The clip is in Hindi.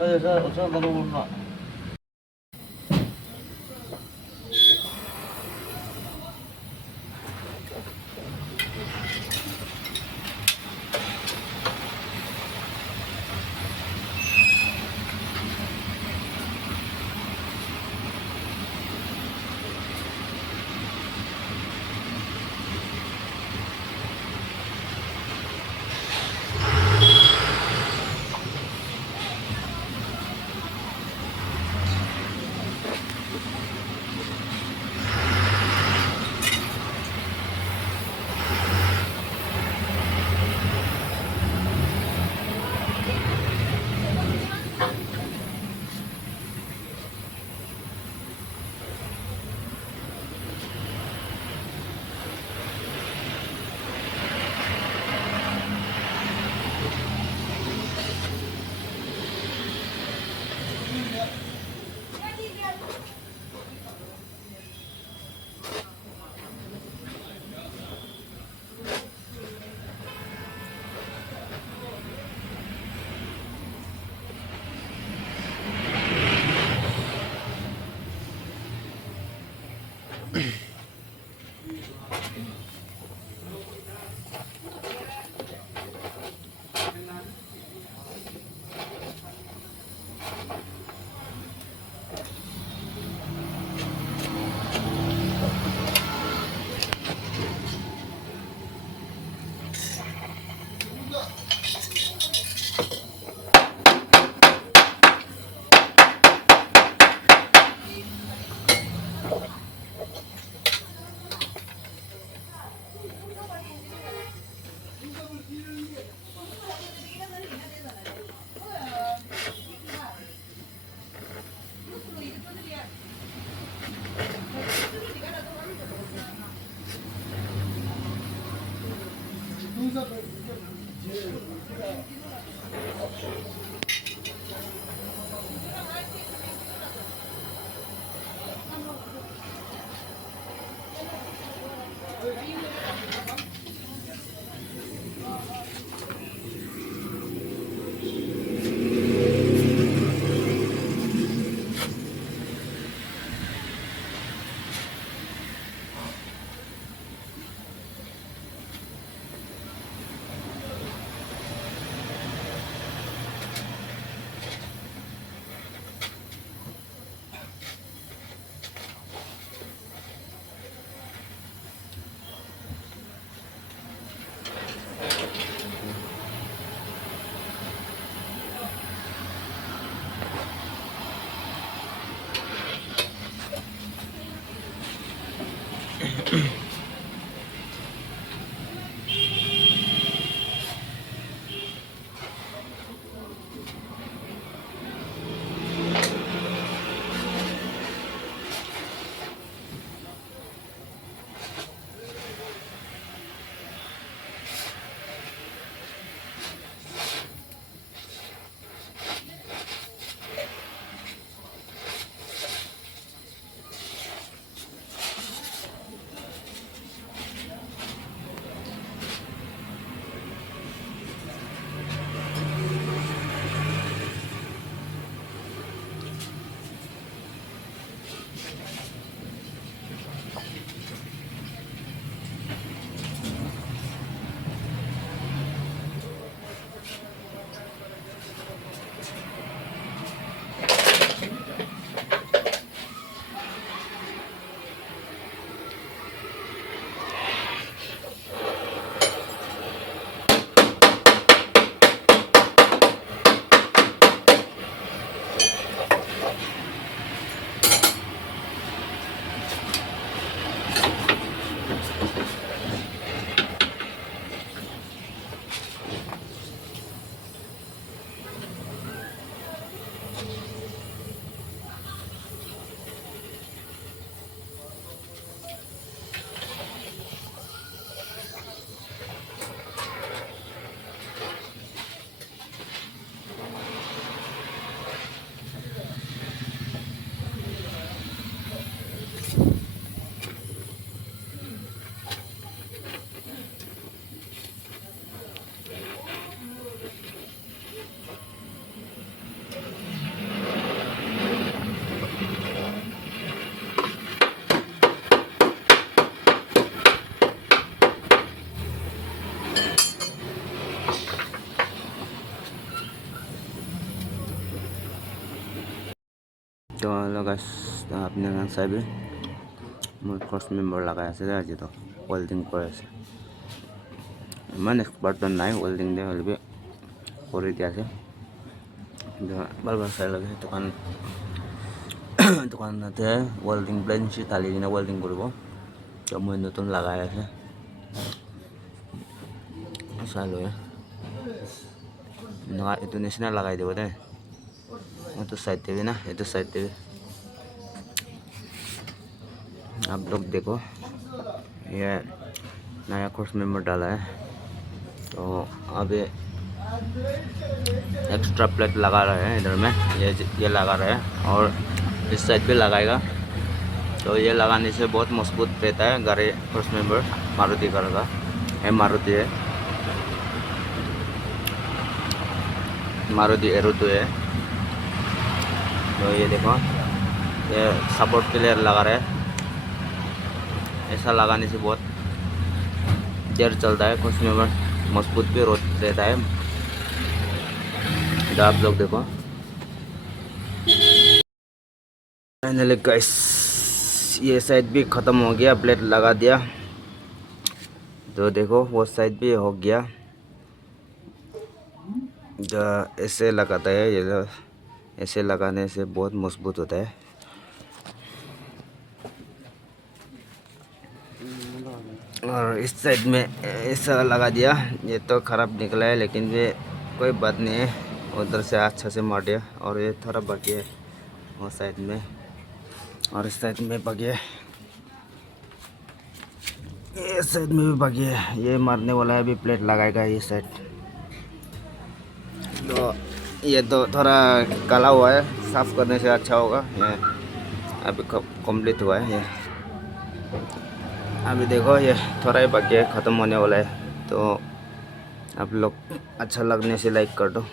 Saya baru nak. আপনি চাইবে মোৰ ক্ৰছ মেম্বাৰ লগাই আছে যে আজি তো ৱেল্ডিং কৰি আছে ইমান এক্সপাৰ্ট নাই ৱেল্ডিং দে হ'লে কৰি দিয়া আছে বাৰ চাই লাগে দোকানতে ৱেল্ডিং প্লেন ঢালি কিনে ৱেল্ডিং কৰিব তো মই নতুন লগাই আছে চাই লৈ এইটো নিচিনা লগাই দিব দে এইটো साइड देवी ना ये तो साइड देवी आप लोग देखो ये नया कोर्स मेंबर डाला है तो अभी एक्स्ट्रा प्लेट लगा रहे हैं इधर में ये लगा रहे हैं और इस साइड भी लगाएगा तो ये लगाने से बहुत मजबूत रहता है गाड़ी कोर्स मेंबर मारुति कार का है मारुति है मारुति एरोटो है तो ये देखो ये सपोर्ट के लिए लगा रहे हैं ऐसा लगाने से बहुत देर चलता है कुछ में मजबूत भी रहता है तो आप लोग देखो फाइनली गाइस ये साइड भी ख़त्म हो गया प्लेट लगा दिया तो देखो वो साइड भी हो गया जो ऐसे लगाता है ये ऐसे लगाने से बहुत मजबूत होता है और इस साइड में ऐसा लगा दिया ये तो ख़राब निकला है लेकिन ये कोई बात नहीं है उधर से अच्छा से मार दिया और ये थोड़ा बाकी है वो साइड में और इस साइड में बाकी है ये साइड में भी बाकी है ये मारने वाला है अभी प्लेट लगाएगा ये साइड तो ये तो थोड़ा काला हुआ है साफ़ करने से अच्छा होगा ये अभी कंप्लीट हुआ है ये अभी देखो ये थोड़ा ही बाकी है ख़त्म होने वाला है तो आप लोग अच्छा लगने से लाइक कर दो।